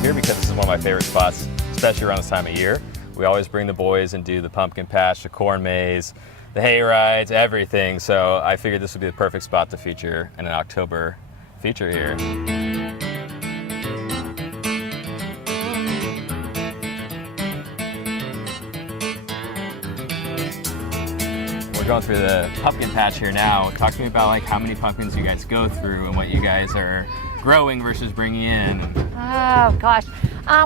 Here because this is one of my favorite spots, especially around this time of year. We always bring the boys and do the pumpkin patch, the corn maze, the hay rides, everything. So I figured this would be the perfect spot to feature in an October feature here. We're going through the pumpkin patch here now. Talk to me about like how many pumpkins you guys go through and what you guys are growing versus bringing in. Oh gosh,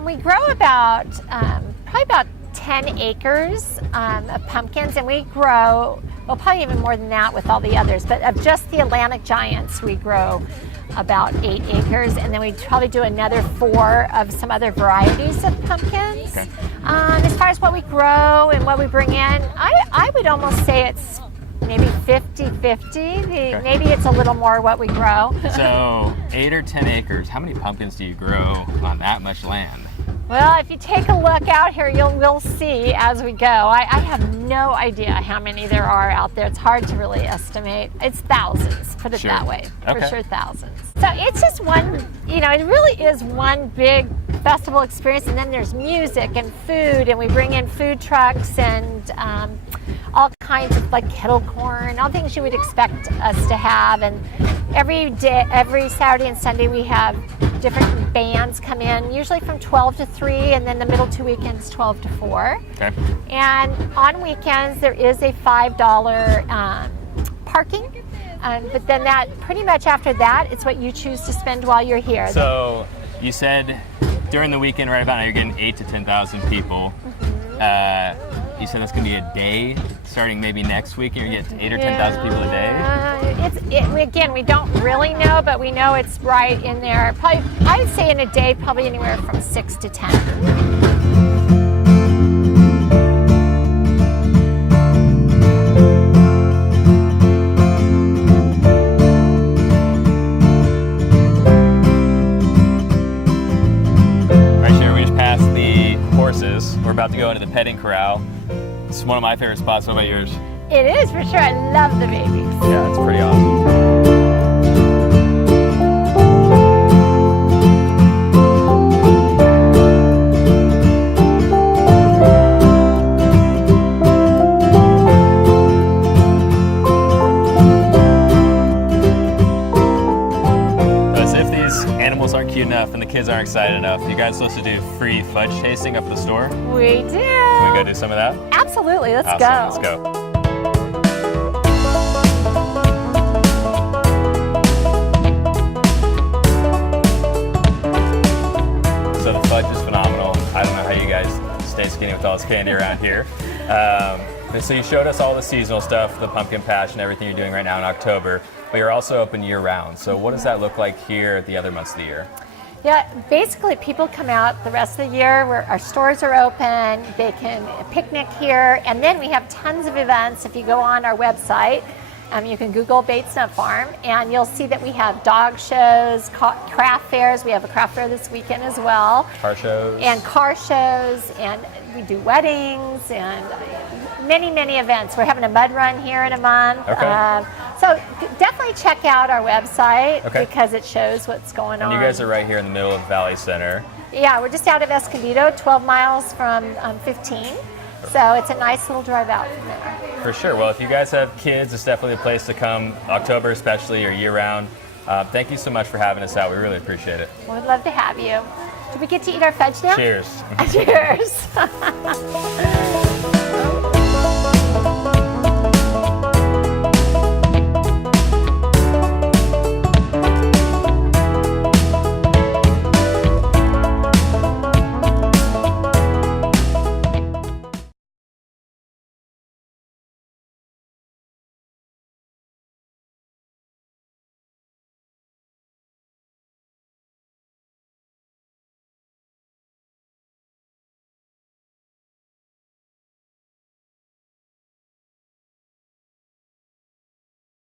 we grow about probably about 10 acres of pumpkins, and we grow, well, probably even more than that with all the others, but of just the Atlantic Giants we grow about 8 acres, and then we probably do another 4 of some other varieties of pumpkins. Okay. As far as what we grow and what we bring in, I would almost say it's maybe 50-50. Okay. Maybe it's a little more what we grow. So 8 or 10 acres, how many pumpkins do you grow on that much land? Well, if you take a look out here, we'll see as we go. I have no idea how many there are out there. It's hard to really estimate. It's thousands, put it Sure. that way. Okay. For sure, thousands. So it's just one, it really is one big festival experience, and then there's music and food, and we bring in food trucks and all kinds of like kettle corn, all things you would expect us to have. And every day, every Saturday and Sunday, we have different bands come in, usually from 12 to 3, and then the middle 2 weekends 12 to 4. Okay. And on weekends there is a $5 parking, but then that pretty much after that it's what you choose to spend while you're here. So you said during the weekend right about now you're getting 8 to 10,000 people. You said that's going to be a day starting maybe next week, and you get 8 or 10,000 people a day? Again, we don't really know, but we know it's right in there. Probably, I would say in a day, probably anywhere from 6 to 10. We're about to go into the Petting Corral. It's one of my favorite spots. What about yours? It is, for sure. I love the babies. Yeah, it's pretty awesome. Animals aren't cute enough and the kids aren't excited enough, you guys supposed to do free fudge tasting up at the store? We do. Can we go do some of that? Absolutely, let's awesome. go. Let's go. So the fudge is phenomenal. I don't know how you guys stay skinny with all this candy around here. So you showed us all the seasonal stuff, the pumpkin patch and everything you're doing right now in October, but you're also open year-round. So what does that look like here the other months of the year? Yeah, basically people come out the rest of the year where our stores are open, they can picnic here, and then we have tons of events. If you go on our website, you can Google Bates Nut Farm, and you'll see that we have dog shows, craft fairs. We have a craft fair this weekend as well. Car shows. And car shows, and we do weddings, and many, many events. We're having a mud run here in a month. Okay. So definitely check out our website because it shows what's going on. And you guys are right here in the middle of Valley Center. Yeah, we're just out of Escondido, 12 miles from 15. So it's a nice little drive out from there. For sure. Well, if you guys have kids, it's definitely a place to come, October especially, or year-round. Thank you so much for having us out. We really appreciate it. Well, we'd love to have you. Did we get to eat our fudge now? Cheers. Cheers.